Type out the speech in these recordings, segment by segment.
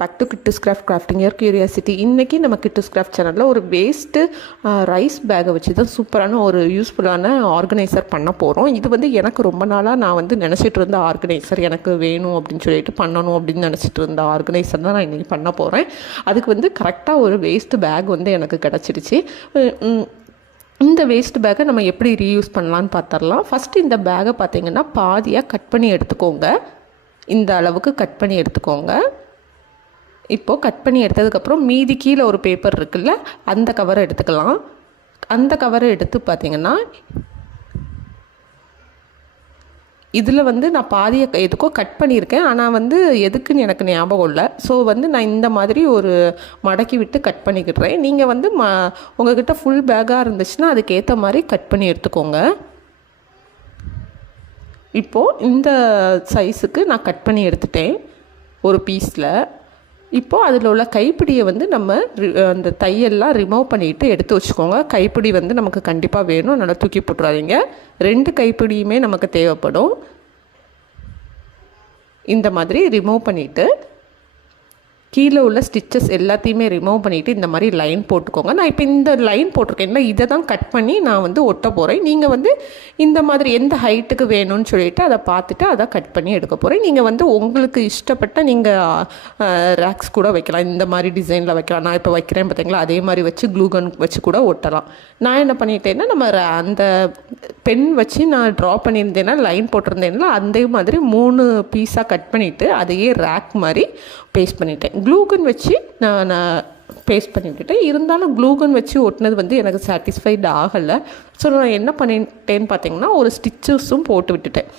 Back to kiddos crafting your curiosity. இன்றைக்கி நம்ம கிட்டஸ் craft சேனலில் ஒரு வேஸ்ட்டு ரைஸ் பேக்கை வச்சு தான் சூப்பரான ஒரு யூஸ்ஃபுல்லான ஆர்கனைசர் பண்ண போகிறோம். இது வந்து எனக்கு ரொம்ப நாளாக நான் வந்து நினச்சிட்டு இருந்த ஆர்கனைசர், எனக்கு வேணும் அப்படின்னு சொல்லிட்டு பண்ணணும் அப்படின்னு நினச்சிட்டு இருந்த ஆர்கனைசர் தான் நான் இன்றைக்கி பண்ண போகிறேன். அதுக்கு வந்து கரெக்டாக ஒரு வேஸ்ட்டு பேக் வந்து எனக்கு கிடச்சிருச்சு. இந்த வேஸ்ட் பேக்கை நம்ம எப்படி ரீயூஸ் பண்ணலான்னு பார்த்துடலாம். ஃபஸ்ட்டு இந்த பேக்கை பார்த்திங்கன்னா பாதியாக கட் பண்ணி எடுத்துக்கோங்க. இந்த அளவுக்கு கட் பண்ணி எடுத்துக்கோங்க. இப்போது கட் பண்ணி எடுத்ததுக்கப்புறம் மீதி கீழே ஒரு பேப்பர் இருக்குல்ல, அந்த கவரை எடுத்துக்கலாம். அந்த கவரை எடுத்து பார்த்திங்கன்னா இதில் வந்து நான் பாதியை எதுக்கோ கட் பண்ணியிருக்கேன், ஆனால் வந்து எதுக்குன்னு எனக்கு ஞாபகம் இல்லை. ஸோ வந்து நான் இந்த மாதிரி ஒரு மடக்கி விட்டு கட் பண்ணிக்கிடுறேன். நீங்கள் வந்து உங்கள்கிட்ட ஃபுல் பேக்காக இருந்துச்சுன்னா அதுக்கேற்ற மாதிரி கட் பண்ணி எடுத்துக்கோங்க. இப்போது இந்த சைஸுக்கு நான் கட் பண்ணி எடுத்துட்டேன் ஒரு பீஸில். இப்போது அதில் உள்ள கைப்பிடியை வந்து நம்ம அந்த தையெல்லாம் ரிமூவ் பண்ணிவிட்டு எடுத்து வச்சுக்கோங்க. கைப்பிடி வந்து நமக்கு கண்டிப்பாக வேணும், நல்லா தூக்கி போட்டுறாதீங்க. 2 கைப்பிடியுமே நமக்கு தேவைப்படும். இந்த மாதிரி ரிமூவ் பண்ணிவிட்டு கீழே உள்ள ஸ்டிச்சஸ் எல்லாத்தையுமே ரிமூவ் பண்ணிவிட்டு இந்த மாதிரி லைன் போட்டுக்கோங்க. நான் இப்போ இந்த லைன் போட்டிருக்கேன்ல, இதை தான் கட் பண்ணி நான் வந்து ஒட்ட போகிறேன். நீங்கள் வந்து இந்த மாதிரி எந்த ஹைட்டுக்கு வேணும்னு சொல்லிவிட்டு அதை பார்த்துட்டு அதை கட் பண்ணி எடுக்க போகிறேன். நீங்கள் வந்து உங்களுக்கு இஷ்டப்பட்ட நீங்கள் ரேக்ஸ் கூட வைக்கலாம், இந்த மாதிரி டிசைனில் வைக்கலாம். நான் இப்போ வைக்கிறேன் பார்த்தீங்களா, அதே மாதிரி வச்சு க்ளூகன் வச்சு கூட ஒட்டலாம். நான் என்ன பண்ணிட்டேன்னா, நம்ம அந்த பென் வச்சு நான் ட்ரா பண்ணியிருந்தேன்னா, லைன் போட்டிருந்தேன்னா அதே மாதிரி 3 பீஸாக கட் பண்ணிவிட்டு அதையே ரேக் மாதிரி பேஸ்ட் பண்ணிட்டேன். க்ளூகன் வச்சு நான் பேஸ்ட் பண்ணிவிட்டுட்டேன். இருந்தாலும் க்ளூகன் வச்சு ஒட்டினது வந்து எனக்கு சாட்டிஸ்ஃபைட் ஆகலை. ஸோ நான் என்ன பண்ணிட்டேன்னு பார்த்தீங்கன்னா, ஒரு ஸ்டிச்சஸும் போட்டு விட்டுட்டேன்.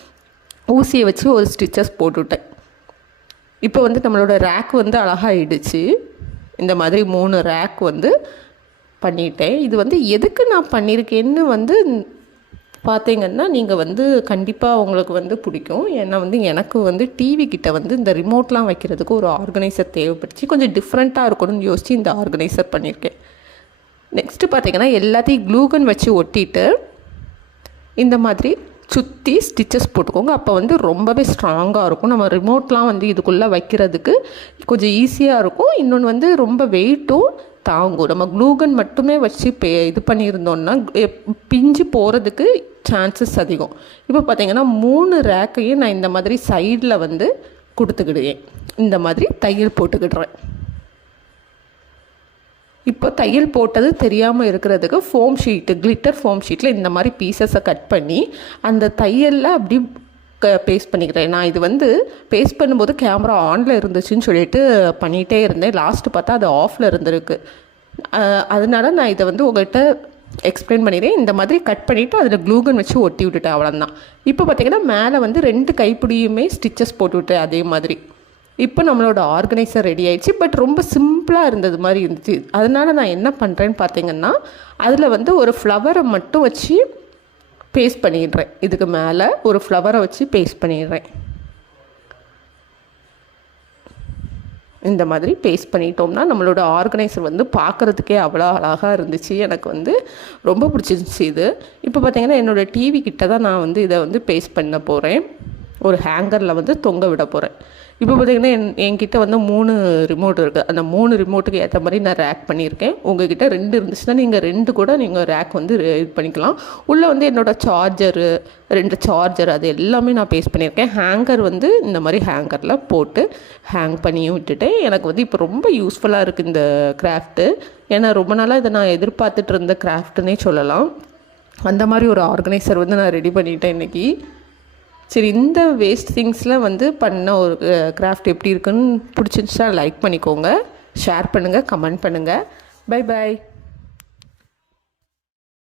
ஊசியை வச்சு ஒரு ஸ்டிச்சஸ் போட்டுவிட்டேன். இப்போ வந்து நம்மளோட ரேக் வந்து அழகாகிடுச்சு. இந்த மாதிரி 3 ரேக் வந்து பண்ணிட்டேன். இது வந்து எதுக்கு நான் பண்ணியிருக்கேன்னு வந்து பார்த்தீங்கன்னா, நீங்கள் வந்து கண்டிப்பாக உங்களுக்கு வந்து பிடிக்கும். ஏன்னா வந்து எனக்கு வந்து டிவி கிட்ட வந்து இந்த ரிமோட்லாம் வைக்கிறதுக்கு ஒரு ஆர்கனைசர் தேவைப்பட்டுச்சு. கொஞ்சம் டிஃப்ரெண்ட்டாக இருக்கணும்னு யோசித்து இந்த ஆர்கனைசர் பண்ணியிருக்கேன். நெக்ஸ்ட்டு பார்த்தீங்கன்னா, எல்லாத்தையும் க்ளூகன் வச்சு ஒட்டிட்டு இந்த மாதிரி சுற்றி ஸ்டிச்சஸ் போட்டுக்கோங்க. அப்போ வந்து ரொம்பவே ஸ்ட்ராங்காக இருக்கும். நம்ம ரிமோட்லாம் வந்து இதுக்குள்ளே வைக்கிறதுக்கு கொஞ்சம் ஈஸியாக இருக்கும். இன்னொன்று வந்து ரொம்ப வெயிட்டும் தாங்கும். நம்ம க்ளூகன் மட்டுமே வச்சு இது பண்ணியிருந்தோன்னா பிஞ்சு போகிறதுக்கு சான்சஸ் அதிகம். இப்போ பார்த்தீங்கன்னா 3 ரேக்கையும் நான் இந்த மாதிரி சைடில் வந்து கொடுத்துக்கிடுவேன். இந்த மாதிரி தையல் போட்டுக்கிடுறேன். இப்போ தையல் போட்டது தெரியாமல் இருக்கிறதுக்கு ஃபோம் ஷீட்டு, கிளிட்டர் ஃபோம் ஷீட்டில் இந்த மாதிரி பீசஸை கட் பண்ணி அந்த தையலில் அப்படி பேஸ்ட் பண்ணிக்கிறேன். நான் இது வந்து பேஸ்ட் பண்ணும்போது கேமரா ஆனில் இருந்துச்சுன்னு சொல்லிட்டு பண்ணிகிட்டே இருந்தேன். லாஸ்ட்டு பார்த்தா அது ஆஃபில் இருந்திருக்கு. அதனால நான் இதை வந்து உங்கள்கிட்ட எக்ஸ்பிளைன் பண்ணிடுறேன். இந்த மாதிரி கட் பண்ணிவிட்டு அதில் க்ளூகன் வச்சு ஒட்டி விட்டுட்டேன், அவ்வளோதான். இப்போ பார்த்திங்கன்னா மேலே வந்து 2 கைப்பிடியுமே ஸ்டிச்சஸ் போட்டுவிட்டேன் அதே மாதிரி. இப்போ நம்மளோட ஆர்கனைசர் ரெடி ஆகிடுச்சு. பட் ரொம்ப சிம்பிளாக இருந்தது மாதிரி இருந்துச்சு. அதனால் நான் என்ன பண்ணுறேன்னு பார்த்தீங்கன்னா, அதில் வந்து ஒரு ஃப்ளவரை மட்டும் வச்சு பேஸ்ட் பண்ணிடுறேன். இதுக்கு மேலே ஒரு ஃப்ளவரை வச்சு பேஸ்ட் பண்ணிடுறேன். இந்த மாதிரி பேஸ்ட் பண்ணிட்டோம்னா நம்மளோட ஆர்கனைசர் வந்து பார்க்குறதுக்கே அவ்வளோ அழகாக இருந்துச்சு. எனக்கு வந்து ரொம்ப பிடிச்சிருந்துச்சி இது. இப்போ பார்த்திங்கன்னா என்னோடய டிவி கிட்ட தான் நான் வந்து இதை வந்து பேஸ்ட் பண்ண போகிறேன். ஒரு ஹேங்கரில் வந்து தொங்க விட போகிறேன். இப்போ பார்த்திங்கன்னா என்கிட்ட வந்து 3 ரிமோட் இருக்குது. அந்த 3 ரிமோட்டுக்கு ஏற்ற மாதிரி நான் ரேக் பண்ணியிருக்கேன். உங்கள்கிட்ட 2 இருந்துச்சுன்னா நீங்கள் 2 கூட நீங்கள் ரேக் வந்து இது பண்ணிக்கலாம். உள்ளே வந்து என்னோடய சார்ஜரு, 2 சார்ஜர் அது எல்லாமே நான் பேஸ்ட் பண்ணியிருக்கேன். ஹேங்கர் வந்து இந்த மாதிரி ஹேங்கரில் போட்டு ஹேங் பண்ணியும் விட்டுட்டேன். எனக்கு வந்து இப்போ ரொம்ப யூஸ்ஃபுல்லாக இருக்குது இந்த கிராஃப்ட்டு. ஏன்னா ரொம்ப நாளாக இதை நான் எதிர்பார்த்துட்டு இருந்த கிராஃப்ட்டுன்னே சொல்லலாம். அந்த மாதிரி ஒரு ஆர்கனைசர் வந்து நான் ரெடி பண்ணிட்டேன் இன்றைக்கி. சரி, இந்த வேஸ்ட் திங்ஸில் வந்து பண்ண ஒரு கிராஃப்ட் எப்படி இருக்குன்னு பிடிச்சிருந்துச்சா லைக் பண்ணிக்கோங்க, ஷேர் பண்ணுங்கள், கமெண்ட் பண்ணுங்கள். Bye bye.